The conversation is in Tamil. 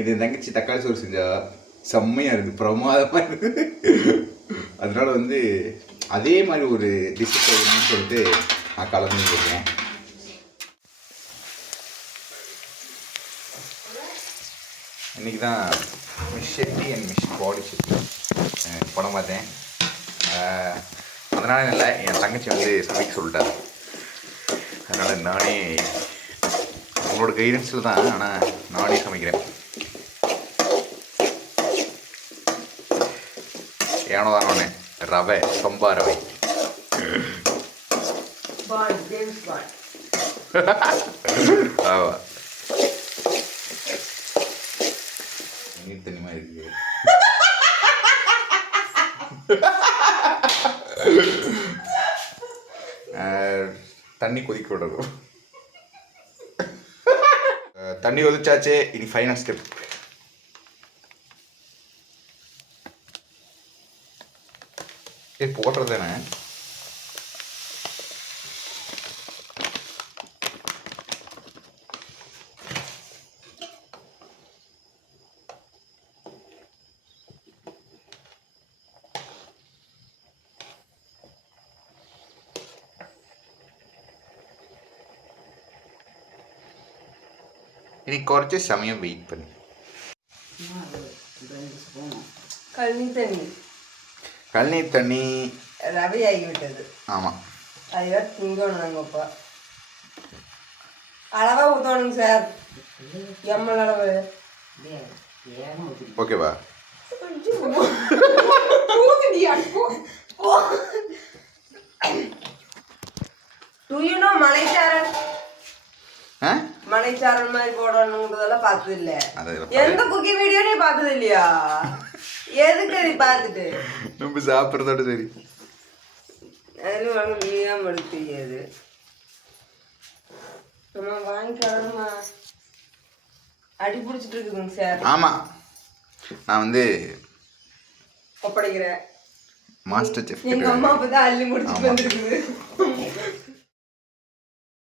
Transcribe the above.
இது தங்கச்சி தக்காளி சோறு செஞ்சா செம்மையாக இருக்குது, பிரமாதமாக இருக்குது. அதனால வந்து அதே மாதிரி ஒரு டிஷ் செய்யணும்னு சொல்லிட்டு நான் கலந்து இருக்கேன். இன்றைக்கி தான் மிஸ் ஷெட்டி அண்ட் மிஸ் பாடி ஷெட்டி படம் பார்த்தேன். அதனால இல்லை, என் தங்கச்சி வந்து சமைக்க சொல்லிட்டாரு. அதனால் நானே அவங்களோட கைடன்ஸில் தான், ஆனால் நானே சமைக்கிறேன். ஏனோ தானே ரவை, சம்பா ரவை. ஆமா, நீர் தண்ணி மாதிரி இருக்கு. தண்ணி கொதிக்க விடணும். தண்ணி கொதிச்சாச்சு. இனி ஃபைனல் ஸ்டெப். போடுறது தானே. இனி കുറച്ച് സമയം വെയിറ്റ് பண்ணி கழனீர் தண்ணி ரவை ஆகிவிட்டது. ஆமாம், அதுவே திங்கணும். நாங்கப்பா அளவா ஊற்றணுங்க சார். எம்எல் அளவு ஓகேவா? மலைச்சாரன் மலைச்சாரன் மாதிரி போடணுங்கிறதெல்லாம் பார்த்தது இல்ல. எந்த குக்கிங் வீடியோ நீ பார்த்தது இல்லையா? எதுக்கு நீ பார்த்துட்டு நம்ம சாப்பிட்றதோட சரி. அதில் வாங்க நீதான் மறுத்து தெரியாது. நம்ம வாங்கிக்கலாமா? அடி பிடிச்சிட்டு இருக்குதுங்க சார். ஆமாம், நான் வந்து ஒப்படைக்கிறேன். Master chef. எங்கள் அம்மா அப்போ தான் அள்ளி முடிச்சுட்டு வந்துருக்குது.